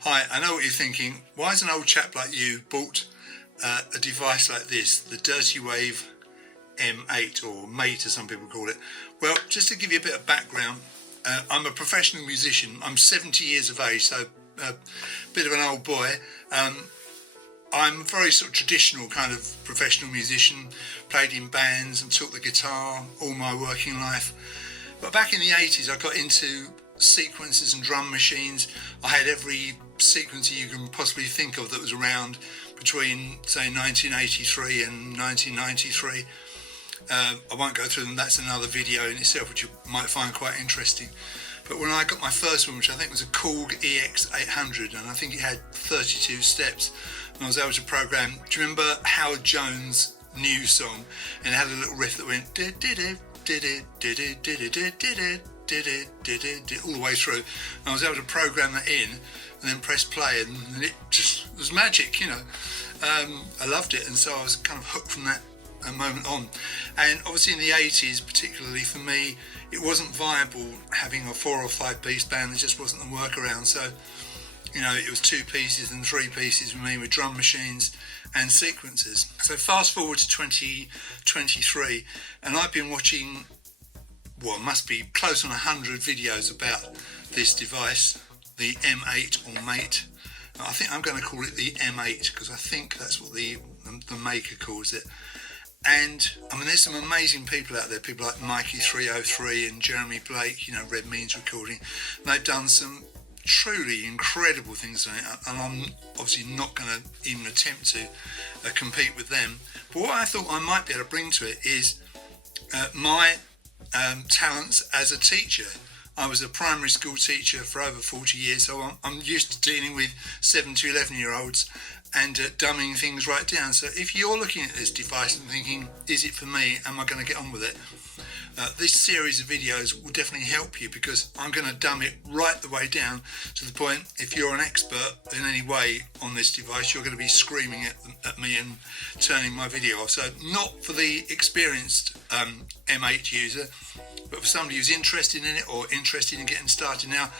Hi, I know what you're thinking. Why has an old chap like you bought a device like this, the Dirtywave M8, or mate as some people call it? Well, just to give you a bit of background, I'm a professional musician. I'm 70 years of age, so a bit of an old boy. I'm a very sort of traditional kind of professional musician, played in bands and taught the guitar all my working life. But back in the 80s, I got into sequencers and drum machines. I had every sequencer you can possibly think of that was around between, say, 1983 and 1993. I won't go through them, that's another video in itself, which you might find quite interesting. But when I got my first one, which I think was a Korg EX800, and I think it had 32 steps, and I was able to program, do you remember Howard Jones' new song? And it had a little riff that went all the way through, and I was able to program that in and then press play, and it just was magic, you know. I loved it, and so I was kind of hooked from that moment on. And obviously in the 80s, particularly for me, it wasn't viable having a 4 or 5 piece band. There just wasn't a workaround. So, you know, it was 2 pieces and 3 pieces with me, with drum machines and sequencers. So fast forward to 2023, and I've been watching, well, it must be close on 100 videos about this device, the M8 or mate. I think I'm going to call it the M8 because I think that's what the maker calls it. And I mean, there's some amazing people out there, people like Mikey303 and Jeremy Blake, you know, Red Means Recording. And they've done some truly incredible things on it, and I'm obviously not going to even attempt to compete with them. But what I thought I might be able to bring to it is my talents as a teacher. I was a primary school teacher for over 40 years, so I'm used to dealing with 7 to 11-year-olds and dumbing things right down. So if you're looking at this device and thinking, is it for me? Am I going to get on with it? This series of videos will definitely help you, because I'm going to dumb it right the way down to the point, if you're an expert in any way on this device, you're going to be screaming at me and turning my video off. So not for the experienced M8 user, but for somebody who's interested in it or interested in getting started. Now,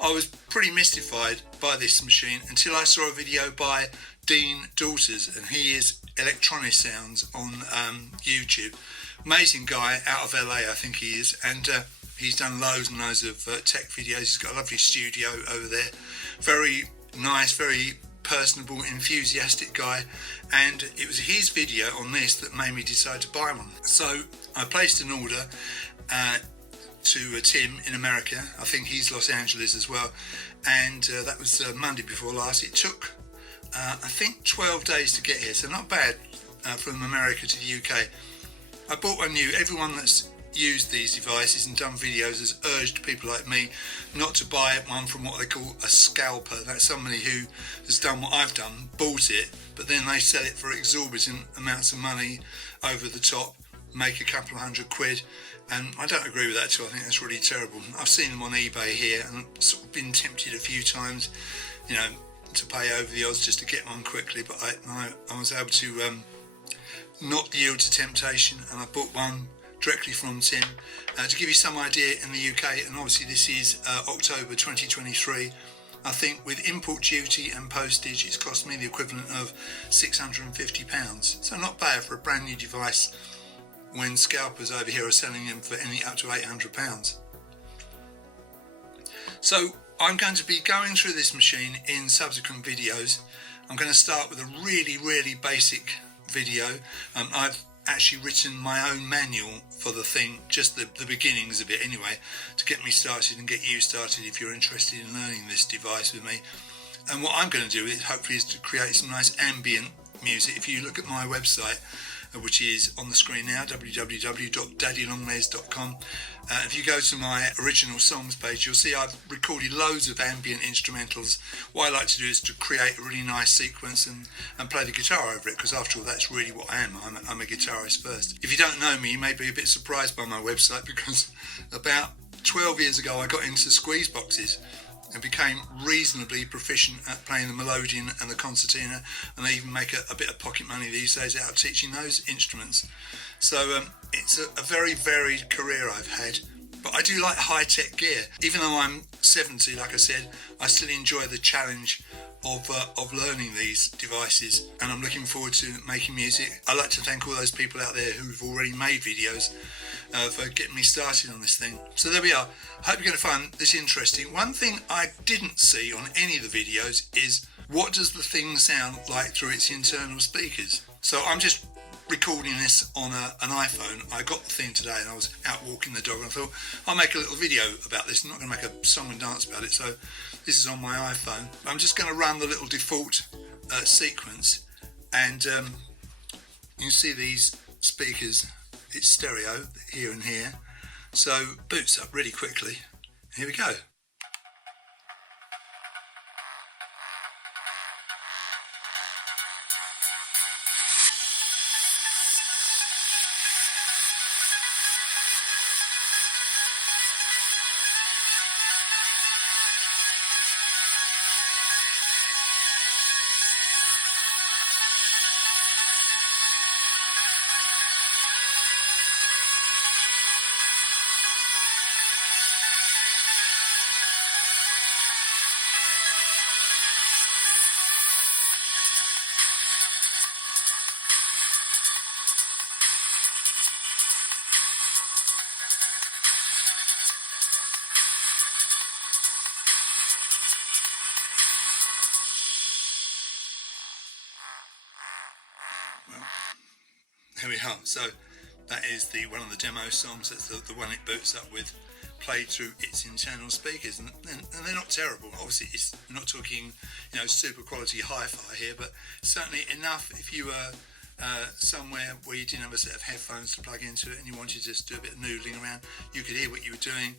I was pretty mystified by this machine until I saw a video by Dean Daughters, and he is Electronic Sounds on YouTube. Amazing guy out of LA, I think he is, and he's done loads and loads of tech videos. He's got a lovely studio over there. Very nice, very personable, enthusiastic guy, and it was his video on this that made me decide to buy one. So I placed an order to Tim in America. I think he's Los Angeles as well, and that was Monday before last. It took I think 12 days to get here, so not bad from America to the UK. I bought one new. Everyone that's used these devices and done videos has urged people like me not to buy one from what they call a scalper. That's somebody who has done what I've done, bought it, but then they sell it for exorbitant amounts of money over the top, make a couple of £100, and I don't agree with that at all. I think that's really terrible. I've seen them on eBay here and sort of been tempted a few times, you know, to pay over the odds just to get one quickly, but I was able to not yield to temptation, and I bought one directly from Tim. To give you some idea, in the UK, and obviously this is October 2023, I think with import duty and postage it's cost me the equivalent of £650, so not bad for a brand new device when scalpers over here are selling them for any up to £800. So I'm going to be going through this machine in subsequent videos. I'm going to start with a really basic video. I've actually written my own manual for the thing, just the beginnings of it anyway, to get me started and get you started if you're interested in learning this device with me. And what I'm going to do is hopefully is to create some nice ambient music. If you look at my website, which is on the screen now, www.daddylonglegs.com. If you go to my original songs page, you'll see I've recorded loads of ambient instrumentals. What I like to do is to create a really nice sequence and play the guitar over it, because after all, that's really what I am. I'm a guitarist first. If you don't know me, you may be a bit surprised by my website, because about 12 years ago I got into squeeze boxes and became reasonably proficient at playing the melodeon and the concertina, and I even make a bit of pocket money these days out of teaching those instruments. So it's a very varied career I've had, But I do like high-tech gear. Even though I'm 70, like I said, I still enjoy the challenge of learning these devices, and I'm looking forward to making music. I'd like to thank all those people out there who've already made videos for getting me started on this thing. So there we are. I hope you're going to find this interesting. One thing I didn't see on any of the videos is what does the thing sound like through its internal speakers. So I'm just recording this on an iPhone. I got the thing today and I was out walking the dog and I thought I'll make a little video about this. I'm not going to make a song and dance about it, so this is on my iPhone. I'm just going to run the little default sequence, and you can see these speakers, it's stereo here and here, so boots up really quickly. Here we go. Here we are. So that is one of the demo songs. That's the one it boots up with, played through its internal speakers, and they're not terrible. Obviously, we're not talking, super quality hi-fi here, but certainly enough if you were somewhere where you didn't have a set of headphones to plug into it and you wanted to just do a bit of noodling around, you could hear what you were doing.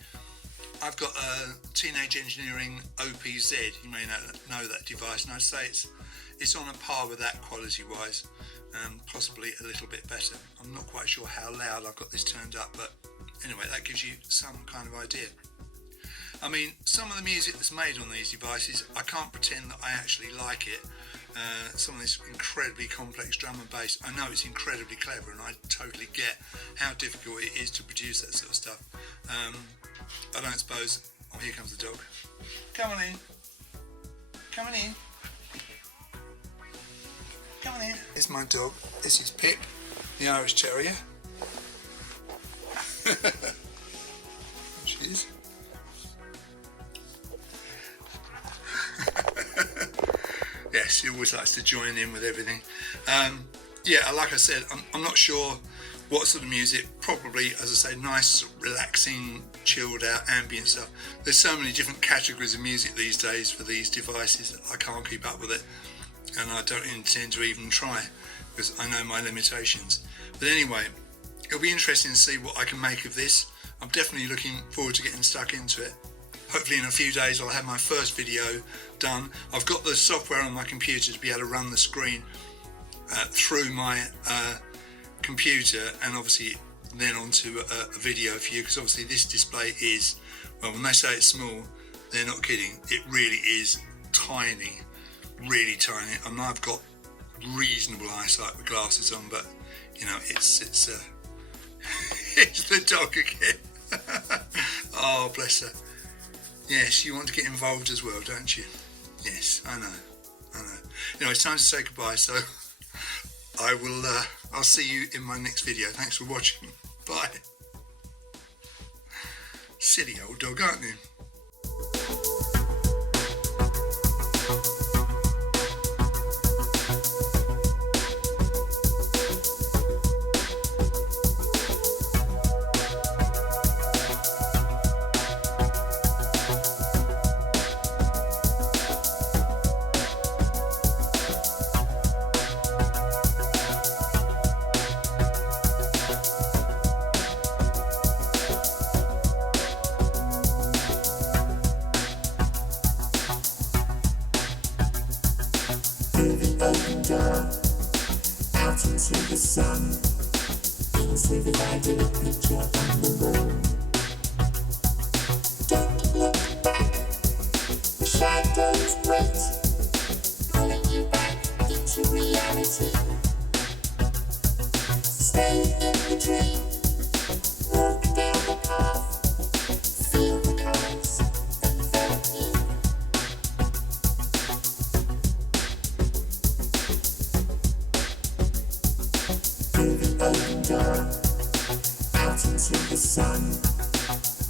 I've got a Teenage Engineering OPZ. You may know that device, and I'd say it's on a par with that quality-wise. Possibly a little bit better. I'm not quite sure how loud I've got this turned up, but anyway, that gives you some kind of idea. I mean, some of the music that's made on these devices, I can't pretend that I actually like it. Some of this incredibly complex drum and bass, I know it's incredibly clever, and I totally get how difficult it is to produce that sort of stuff. I don't suppose... Oh, here comes the dog. Come on in. Come on in. Come on in. Here's my dog. This is Pip, the Irish terrier. She is. Yeah, she always likes to join in with everything. Yeah, like I said, I'm not sure what sort of music. Probably, as I say, nice, relaxing, chilled out, ambient stuff. There's so many different categories of music these days for these devices that I can't keep up with it. And I don't intend to even try because I know my limitations. But anyway, it'll be interesting to see what I can make of this. I'm definitely looking forward to getting stuck into it. Hopefully in a few days I'll have my first video done. I've got the software on my computer to be able to run the screen through my computer, and obviously then onto a video for you, because obviously this display is, well, when they say it's small, they're not kidding. It really is tiny. Really tiny. I mean, I've got reasonable eyesight with glasses on, but it's it's the dog again. Oh, bless her. Yes, you want to get involved as well, don't you? Yes, I know. It's time to say goodbye, so I'll see you in my next video. Thanks for watching. Bye. Silly old dog, aren't you? Out into the sun, into the ideal picture on the moon. Don't look back, the shadows wait, pulling you back into reality. Stay in the dream, walk down the path,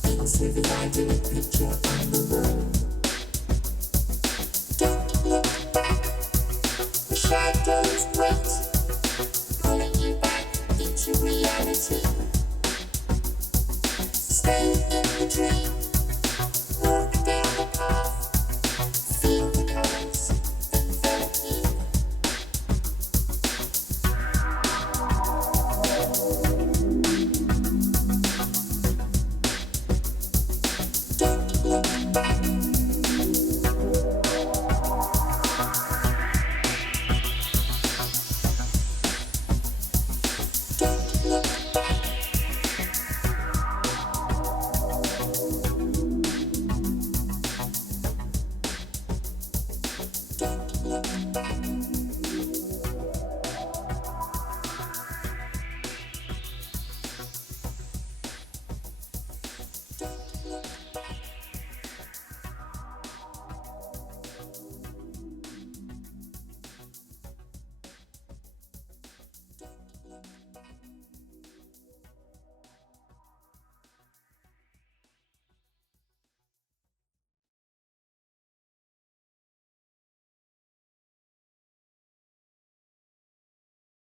into the ideal picture on the wall. Don't look back, the shadows wait, pulling you back into reality. Stay in the dream.